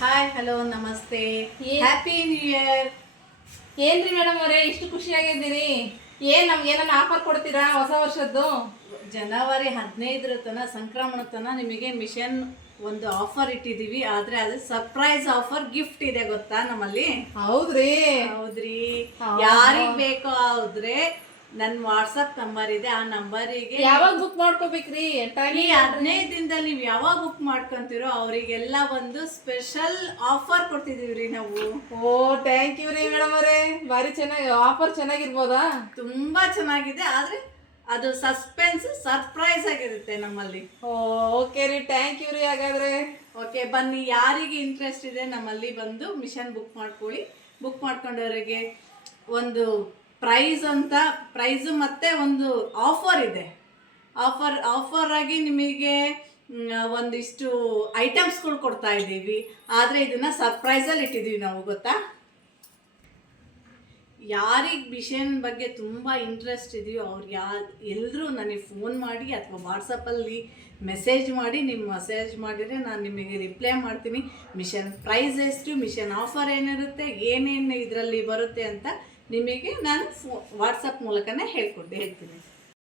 Hi hello ನಮಸ್ತೆ, ಏ- happy new year. ಏನ್ರಿ ಮೇಡಮ್ ಅವರೇ ಇಷ್ಟು ಖುಷಿಯಾಗಿದ್ದೀರಿ? ನಮ್ಗೆ ಏನನ್ನ ಆಫರ್ ಕೊಡ್ತೀರಾ ಹೊಸ ವರ್ಷದ್ದು? ಜನವರಿ 15 ತನ ಸಂಕ್ರಮಣ ತನ ನಿಮಗೆ ಮಿಷನ್ ಒಂದು ಆಫರ್ ಇಟ್ಟಿದ್ದೀವಿ. ಆದ್ರೆ ಅದು ಸರ್ಪ್ರೈಸ್ ಆಫರ್, ಗಿಫ್ಟ್ ಇದೆ ಗೊತ್ತಾ ನಮ್ಮಲ್ಲಿ. ಹೌದ್ರಿ? ಹೌದ್ರಿ. ಹಾ. ಯಾರಿಗ್ ಬೇಕೋ ಆದ್ರೆ ನನ್ನ ವಾಟ್ಸಪ್ ನಂಬರ್ ಇದೆ, ಆ ನಂಬರಿಗೆ ಯಾವಾಗ ಬುಕ್ ಮಾಡ್ಕೋಬೇಕ್ರಿ? ಈ 15 ದಿನದಲ್ಲಿ ನೀವು ಯಾವಾಗ ಬುಕ್ ಮಾಡ್ಕೊಂತೀರೋ ಅವರಿಗೆಲ್ಲ ಒಂದು ಸ್ಪೆಷಲ್ ಆಫರ್ ಕೊಡ್ತಿದೀವ್ರಿ ನಾವು. ಓ ಥ್ಯಾಂಕ್ ಯು ರೀ ಮೇಡಮ್ ಅವರೇ, ಭಾರಿ ಚೆನ್ನಾಗಿ ಆಫರ್ ಚೆನ್ನಾಗಿರ್ಬೋದಾ? ತುಂಬಾ ಚೆನ್ನಾಗಿದೆ. ಆದ್ರೆ ಅದು ಸಸ್ಪೆನ್ಸ್ ಸರ್ಪ್ರೈಸ್ ಆಗಿರುತ್ತೆ ನಮ್ಮಲ್ಲಿ. ಓಕೆ ರೀ, ಥ್ಯಾಂಕ್ ಯು ರೀ. ಹಾಗಾದ್ರೆ ಓಕೆ, ಬನ್ನಿ. ಯಾರಿಗೆ ಇಂಟ್ರೆಸ್ಟ್ ಇದೆ ನಮ್ಮಲ್ಲಿ ಬಂದು ಮಿಷನ್ ಬುಕ್ ಮಾಡ್ಕೊಳ್ಳಿ. ಬುಕ್ ಮಾಡ್ಕೊಂಡವರಿಗೆ ಒಂದು ಪ್ರೈಸ್ ಮತ್ತೆ ಒಂದು ಆಫರ್ ಇದೆ. ಆಫರ್ ಆಗಿ ನಿಮಗೆ ಒಂದಿಷ್ಟು ಐಟಮ್ಸ್ಗಳು ಕೊಡ್ತಾ ಇದ್ದೀವಿ. ಆದರೆ ಇದನ್ನ ಸರ್ಪ್ರೈಸಲ್ಲಿ ಇಟ್ಟಿದ್ದೀವಿ ನಾವು, ಗೊತ್ತಾ. ಯಾರಿಗೆ ಮಿಷನ್ ಬಗ್ಗೆ ತುಂಬ ಇಂಟ್ರೆಸ್ಟ್ ಇದೆಯೋ ಅವ್ರು ಎಲ್ಲರೂ ನನಗೆ ಫೋನ್ ಮಾಡಿ ಅಥವಾ ವಾಟ್ಸಪ್ಪಲ್ಲಿ ಮೆಸೇಜ್ ಮಾಡಿ. ನಿಮ್ಮ ಮೆಸೇಜ್ ಮಾಡಿದರೆ ನಾನು ನಿಮಗೆ ರಿಪ್ಲೈ ಮಾಡ್ತೀನಿ. ಮಿಷನ್ ಪ್ರೈಸ್ ಎಷ್ಟು, ಮಿಷನ್ ಆಫರ್ ಏನಿರುತ್ತೆ, ಏನೇನು ಇದರಲ್ಲಿ ಬರುತ್ತೆ ಅಂತ ನಿಮಗೆ ನಾನು ವಾಟ್ಸಪ್ ಮೂಲಕನೇ ಹೇಳ್ತೀನಿ.